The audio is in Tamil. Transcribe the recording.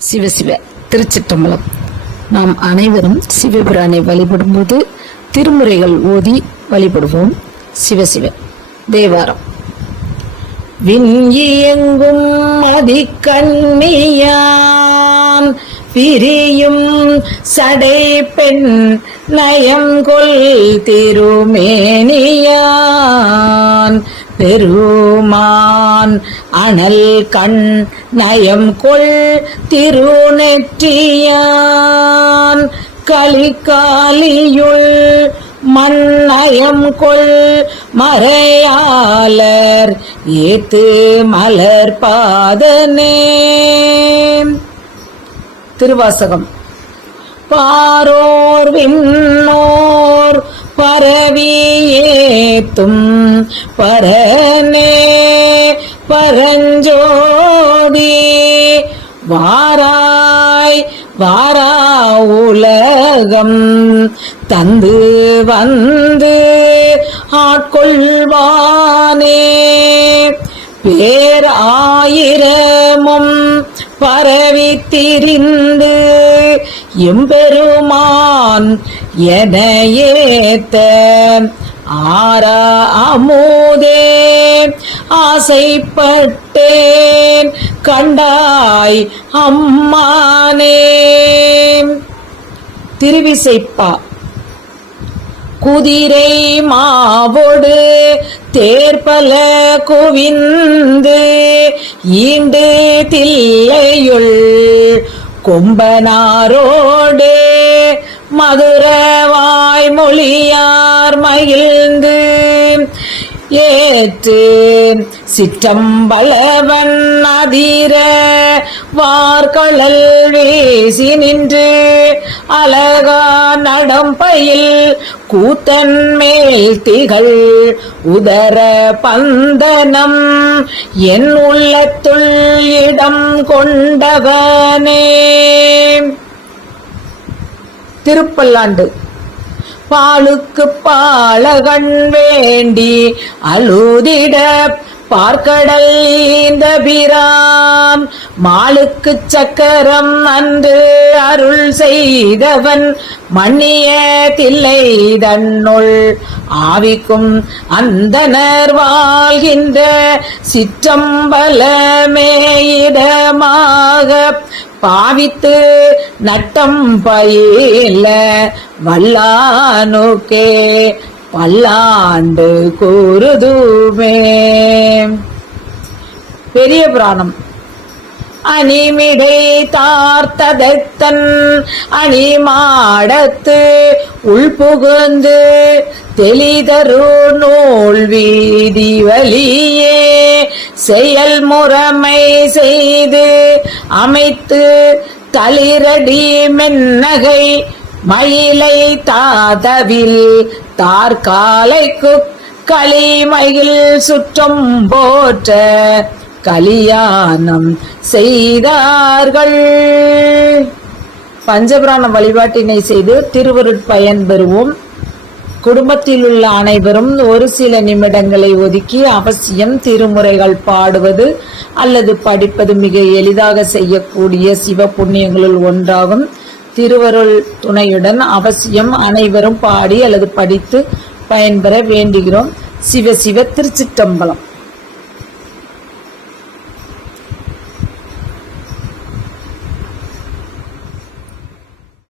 சிவசிவ திருச்சிற்றம்பலம். நாம் அனைவரும் சிவபிரானை வழிபடும்போது திருமுறைகள் ஓதி வழிபடுவோம். சிவசிவ. தேவாரம். விஞ்சியெங்கும் மதிக்கண்ணியான் பிரியும் சடை பெண் நயங்கொள் திருமேனியான் பெருமான் அனல் கண் நயம் கொள் திருநெற்றியான் கலிகாலியுள் மன்னயம் கொள் மறையாளர் ஏத்து மலர் பாதனே. திருவாசகம். பாரோர் விண்ணோர் பரவி ஏத்தும் பரனே பரஞ்சோதி வாராய் வாரா உலகம் தந்து வந்து ஆட்கொள்வானே பேராயிரமும் பரவி திரிந்து எம்பெருமான் என ஏத்த ஆரா அமுதே ஆசைப்பட்டேன் கண்டாய் அம்மானே. திருவிசைப்பா. குதிரை மாவோடு தேர்பல குவிந்து ஈண்டு தில்லையுள் கொம்பனாரோடு மதுரவாய் மொழியார் மகிழ்ந்து ஏற்று சிற்றம்பலவன் அதிர வார்கழல் வீசி நின்று அழகா நடம்பயில் கூத்தன் மேல் திகழ் உதர பந்தனம் என் உள்ளத்துள் இடம் கொண்டவனே. திருப்பல்லாண்டு. பாலுக்கு பாலகன் வேண்டி அழுதிட பார்க்கடல் இந்த பிரான் மாலுக்கு சக்கரம் அன்று அருள் செய்தவன் மன்னிய தில்லை தன்னுள் ஆவிக்கும் அந்தனர் வாழ்கின்ற சிற்றம்பலமேயிடமாக பாவித்து நட்டம் பயில வல்லானுக்கே பல்லாண்டு கூறுதுமே. பெரிய புராணம். அணிமிடை தார்த்ததத்தன் அணிமாடத்து உள்புகுந்து தெளிதரு நூல் வீதி வழியே செயல் முறைமை செய்து அமைத்து தளிரடி மென்னகை மயிலை தாதவில் தார்காலைக்கு களிமயில் சுற்றம் போற்ற கலியானம் செய்தார்கள். பஞ்சபிராண வழிபாட்டினை செய்து திருவருட்பயன் பெறுவோம். குடும்பத்தில் உள்ள அனைவரும் ஒரு சில நிமிடங்களை ஒதுக்கி அவசியம் திருமுறைகள் பாடுவது அல்லது படிப்பது மிக எளிதாக செய்யக்கூடிய சிவ புண்ணியங்களுள் ஒன்றாகும். திருவருள் துணையுடன் அவசியம் அனைவரும் பாடி அல்லது படித்து பயன்பெற வேண்டுகிறோம். சிவ சிவ. திருச்சிற்றம்பலம்.